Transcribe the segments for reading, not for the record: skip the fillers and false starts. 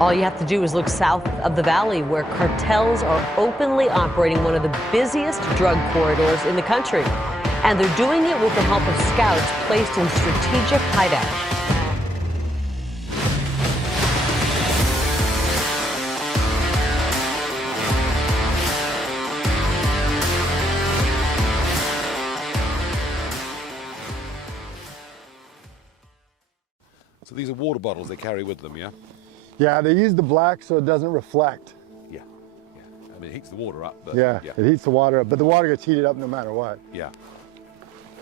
All you have to do is look south of the valley, where cartels are openly operating one of the busiest drug corridors in the country. And they're doing it with the help of scouts placed in strategic hideouts. So these are water bottles they carry with them, yeah? Yeah, they use the black so it doesn't reflect. Yeah, yeah. I mean, it heats the water up, but... Yeah, it heats the water up, but the water gets heated up no matter what. Yeah.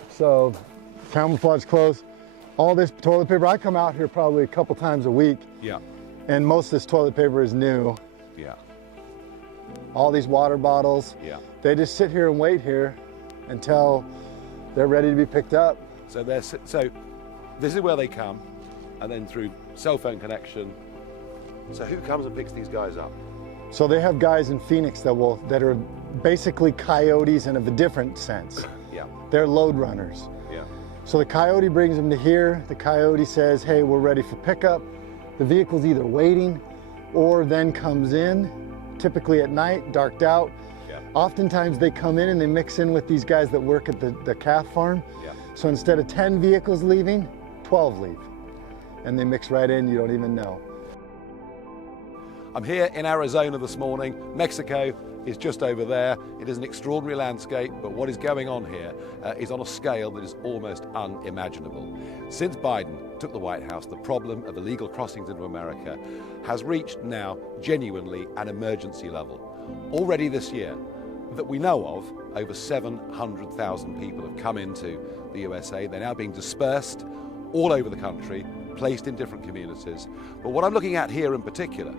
So, camouflage clothes. All this toilet paper, I come out here probably a couple times a week. Yeah. And most of this toilet paper is new. Yeah. All these water bottles. Yeah. They just sit here and wait here until they're ready to be picked up. So this is where they come, and then through cell phone connection. So who comes and picks these guys up? So they have guys in Phoenix that are basically coyotes in a different sense. Yeah. They're load runners. Yeah. So the coyote brings them to here. The coyote says, hey, we're ready for pickup. The vehicle's either waiting or then comes in, typically at night, darked out. Yeah. Oftentimes they come in and they mix in with these guys that work at the calf farm. Yeah. So instead of 10 vehicles leaving, 12 leave. And they mix right in, you don't even know. I'm here in Arizona this morning. Mexico is just over there. It is an extraordinary landscape, but what is going on here is on a scale that is almost unimaginable. Since Biden took the White House, the problem of illegal crossings into America has reached now genuinely an emergency level. Already this year, that we know of, over 700,000 people have come into the USA. They're now being dispersed all over the country, placed in different communities. But what I'm looking at here in particular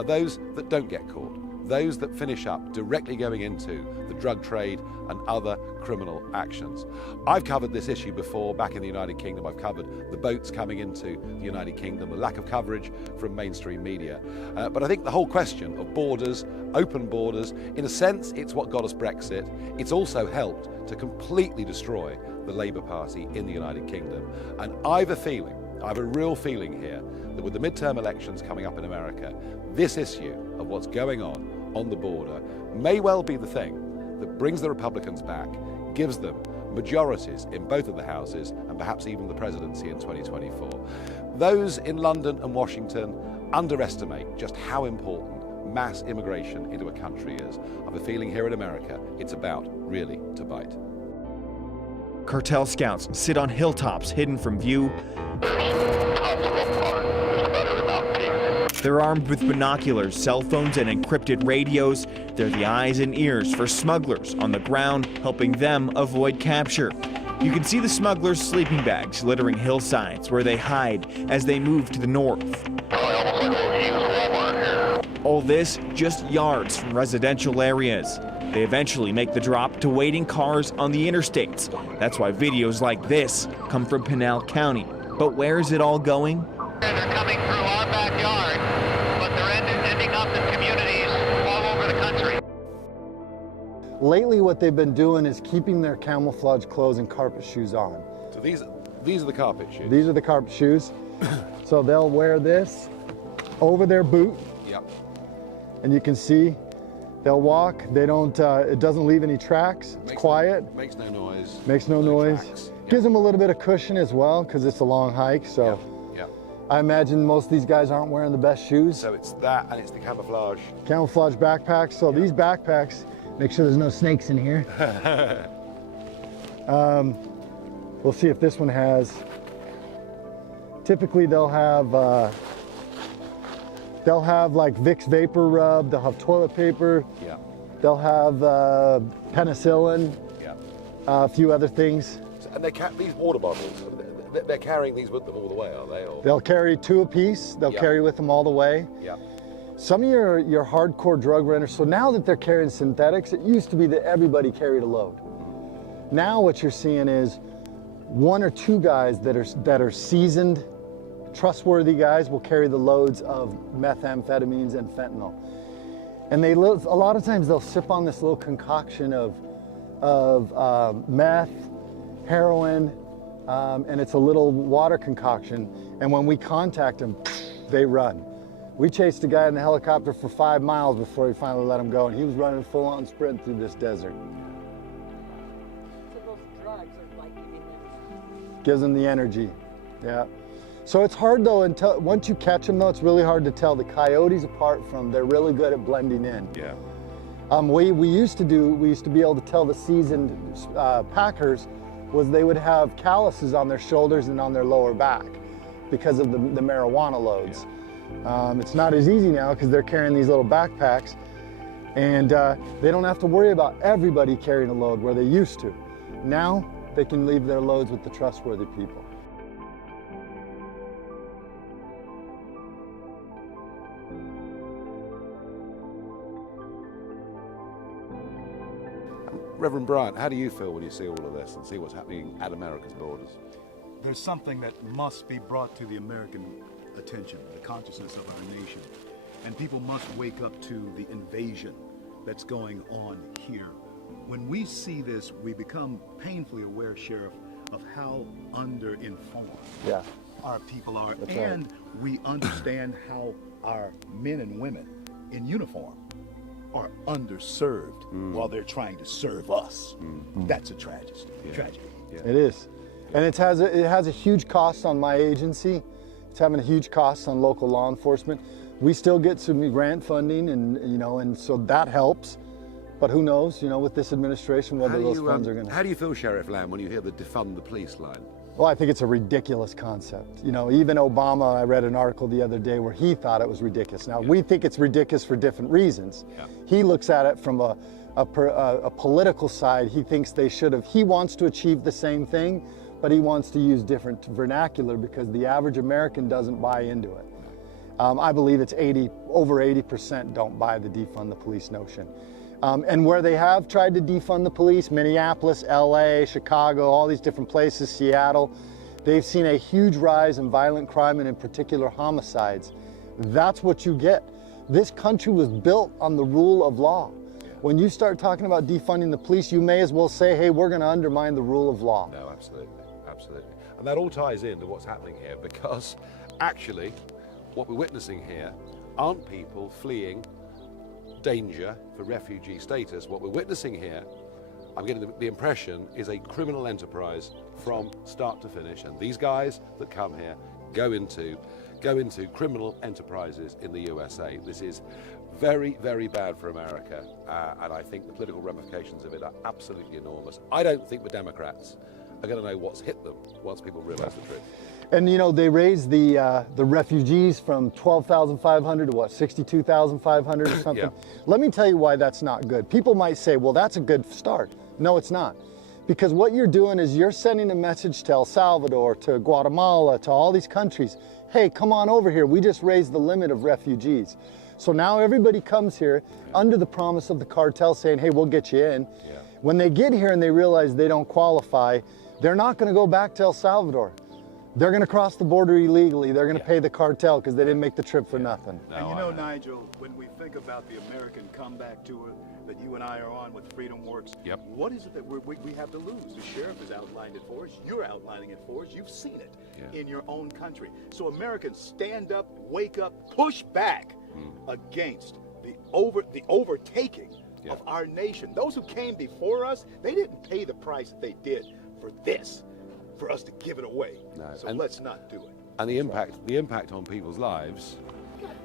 are those that don't get caught, those that finish up directly going into the drug trade and other criminal actions. I've covered this issue before back in the United Kingdom. I've covered the boats coming into the United Kingdom, the lack of coverage from mainstream media. But I think the whole question of borders, open borders, in a sense, it's what got us Brexit. It's also helped to completely destroy the Labour Party in the United Kingdom. And I have a real feeling here that with the midterm elections coming up in America, this issue of what's going on the border may well be the thing that brings the Republicans back, gives them majorities in both of the houses and perhaps even the presidency in 2024. Those in London and Washington underestimate just how important mass immigration into a country is. I have a feeling here in America, it's about really to bite. Cartel scouts sit on hilltops hidden from view. They're armed with binoculars, cell phones, and encrypted radios. They're the eyes and ears for smugglers on the ground, helping them avoid capture. You can see the smugglers' sleeping bags littering hillsides where they hide as they move to the north. All this just yards from residential areas. They eventually make the drop to waiting cars on the interstates. That's why videos like this come from Pinal County. But where is it all going? They're coming through our backyard, but they're ending up in communities all over the country. Lately what they've been doing is keeping their camouflage clothes and carpet shoes on. So these are the carpet shoes? These are the carpet shoes. So they'll wear this over their boot. Yep. And you can see they'll walk. They don't, it doesn't leave any tracks. It's quiet. Makes no noise. Makes no noise. Tracks. Gives them a little bit of cushion as well because it's a long hike. So I imagine most of these guys aren't wearing the best shoes. So it's that and it's the camouflage. Camouflage backpacks. So these backpacks, make sure there's no snakes in here. We'll see if this one has. Typically they'll have like Vicks Vapor Rub. They'll have toilet paper. Yeah. They'll have penicillin. Yeah. A few other things. So, and these water bottles, they're carrying these with them all the way, are they? Or? They'll carry 2 apiece. They'll carry with them all the way. Yeah. Some of your hardcore drug runners, so now that they're carrying synthetics, it used to be that everybody carried a load. Now what you're seeing is 1 or 2 guys that are seasoned, trustworthy guys will carry the loads of methamphetamines and fentanyl. And a lot of times they'll sip on this little concoction of meth, heroin, and it's a little water concoction. And when we contact them, they run. We chased a guy in the helicopter for 5 miles before we finally let him go, and he was running a full-on sprint through this desert. So those drugs are like giving them... Gives them the energy, yeah. So it's hard though, until once you catch them though, it's really hard to tell the coyotes apart from, they're really good at blending in. Yeah. We used to be able to tell the seasoned packers was they would have calluses on their shoulders and on their lower back because of the marijuana loads. It's not as easy now because they're carrying these little backpacks, and they don't have to worry about everybody carrying a load where they used to. Now they can leave their loads with the trustworthy people. Reverend Bryant, how do you feel when you see all of this and see what's happening at America's borders? There's something that must be brought to the American attention, the consciousness of our nation. And people must wake up to the invasion that's going on here. When we see this, we become painfully aware, Sheriff, of how underinformed our people are. That's and we understand how our men and women in uniform are underserved while they're trying to serve us. That's a tragedy. Yeah. It is. And it has a huge cost on my agency. It's having a huge cost on local law enforcement. We still get some grant funding, and so that helps. But who knows, with this administration, whether those funds are going to... How do you feel, Sheriff Lamb, when you hear the defund the police line? Well, I think it's a ridiculous concept. Even Obama, I read an article the other day where he thought it was ridiculous. Now, we think it's ridiculous for different reasons. Yeah. He looks at it from a political side. He thinks they should have, he wants to achieve the same thing, but he wants to use different vernacular because the average American doesn't buy into it. I believe it's over 80% don't buy the defund the police notion. And where they have tried to defund the police, Minneapolis, LA, Chicago, all these different places, Seattle, they've seen a huge rise in violent crime and in particular homicides. That's what you get. This country was built on the rule of law. When you start talking about defunding the police, you may as well say, hey, we're going to undermine the rule of law. No, absolutely, absolutely. And that all ties into what's happening here, because actually what we're witnessing here aren't people fleeing danger for refugee status. What we're witnessing here, I'm getting the impression, is a criminal enterprise from start to finish. And these guys that come here go into criminal enterprises in the USA. This is very, very bad for America. And I think the political ramifications of it are absolutely enormous. I don't think the Democrats are going to know what's hit them once people realize the truth. And they raised the refugees from 12,500 to what, 62,500 or something? Yeah. Let me tell you why that's not good. People might say, well, that's a good start. No, it's not. Because what you're doing is you're sending a message to El Salvador, to Guatemala, to all these countries. Hey, come on over here. We just raised the limit of refugees. So now everybody comes here under the promise of the cartel saying, hey, we'll get you in. Yeah. When they get here and they realize they don't qualify, they're not going to go back to El Salvador. They're going to cross the border illegally. They're going to pay the cartel because they didn't make the trip for nothing. And Nigel, when we think about the American comeback tour that you and I are on with Freedom Works, what is it that we have to lose? The sheriff has outlined it for us. You're outlining it for us. You've seen it in your own country. So Americans, stand up, wake up, push back against the overtaking of our nation. Those who came before us, they didn't pay the price that they did for this, for us to give it away. No. So let's not do it. And the impact on people's lives.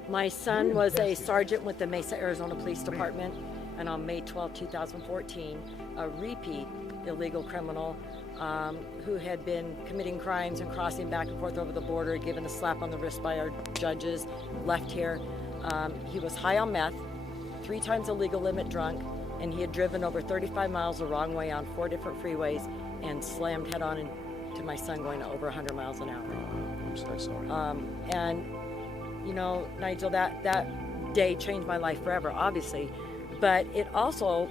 My son was a sergeant with the Mesa, Arizona Police Department, and on May 12, 2014, a repeat illegal criminal who had been committing crimes and crossing back and forth over the border, given a slap on the wrist by our judges, left here. He was high on meth, 3 times the legal limit drunk, and he had driven over 35 miles the wrong way on 4 different freeways and slammed head on into my son going over 100 miles an hour. I'm so sorry. And Nigel, that day changed my life forever, obviously, but it also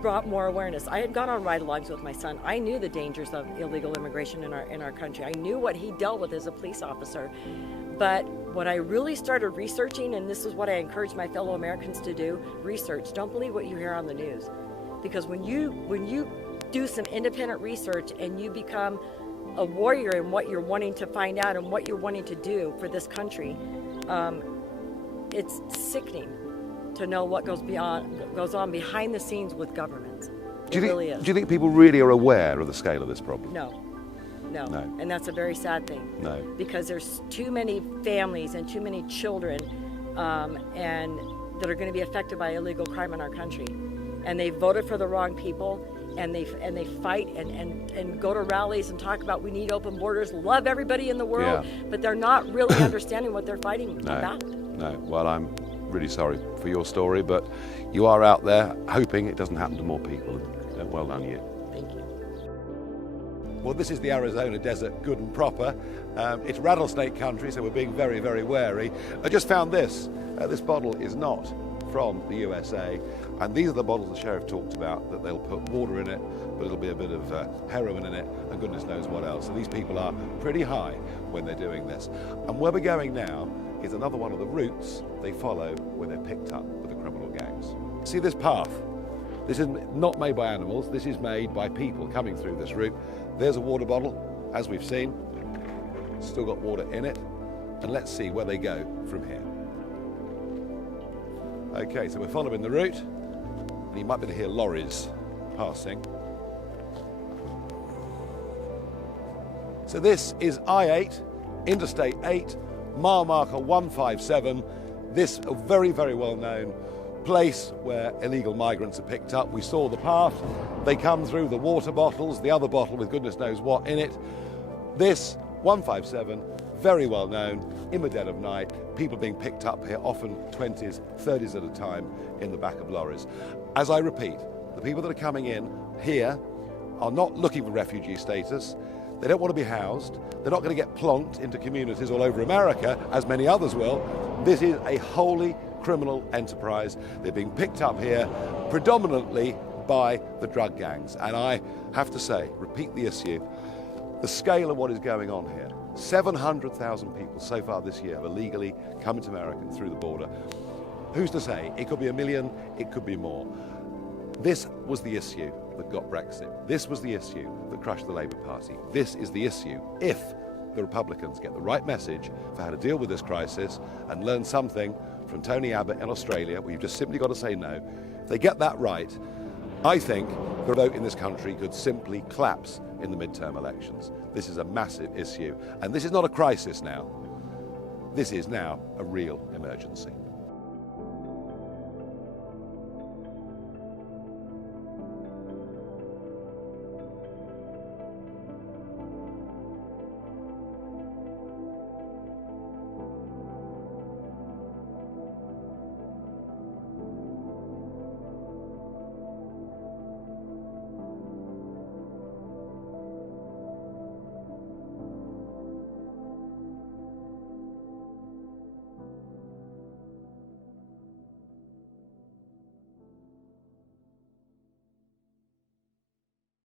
brought more awareness. I had gone on ride-alongs with my son. I knew the dangers of illegal immigration in our country. I knew what he dealt with as a police officer. But what I really started researching, and this is what I encourage my fellow Americans to do, research. Don't believe what you hear on the news. Because when you do some independent research and you become a warrior in what you're wanting to find out and what you're wanting to do for this country, it's sickening to know what goes on behind the scenes with governments. Do you really is. Do you think people really are aware of the scale of this problem? No. No. And that's a very sad thing. No. Because there's too many families and too many children and that are going to be affected by illegal crime in our country. And they voted for the wrong people, and they fight and go to rallies and talk about we need open borders, love everybody in the world, but they're not really understanding what they're fighting about. No. Well, I'm really sorry for your story, but you are out there hoping it doesn't happen to more people. And well done you. Thank you. Well, this is the Arizona desert, good and proper. It's rattlesnake country, so we're being very, very wary. I just found this. This bottle is not from the USA, and these are the bottles the sheriff talked about, that they'll put water in it, but it'll be a bit of heroin in it, and goodness knows what else. So these people are pretty high when they're doing this. And where we're going now is another one of the routes they follow when they're picked up with the criminal gangs. See this path? This is not made by animals, this is made by people coming through this route. There's a water bottle, as we've seen, still got water in it, and let's see where they go from here. Okay, so we're following the route, and you might be able to hear lorries passing. So this is I-8, Interstate 8, mile marker 157. This a very, very well known place where illegal migrants are picked up. We saw the path. They come through the water bottles, the other bottle with goodness knows what in it. This 157, very well known, in the dead of night, people being picked up here, often 20s, 30s at a time in the back of lorries. As I repeat, the people that are coming in here are not looking for refugee status. They don't want to be housed. They're not going to get plonked into communities all over America, as many others will. This is a wholly criminal enterprise. They're being picked up here predominantly by the drug gangs. And I have to say, repeat the issue, the scale of what is going on here. 700,000 people so far this year have illegally come into America through the border. Who's to say? It could be 1 million, it could be more. This was the issue that got Brexit. This was the issue that crushed the Labour Party. This is the issue if the Republicans get the right message for how to deal with this crisis and learn something from Tony Abbott in Australia, where you've just simply got to say no. If they get that right, I think the vote in this country could simply collapse in the midterm elections. This is a massive issue, and this is not a crisis now. This is now a real emergency.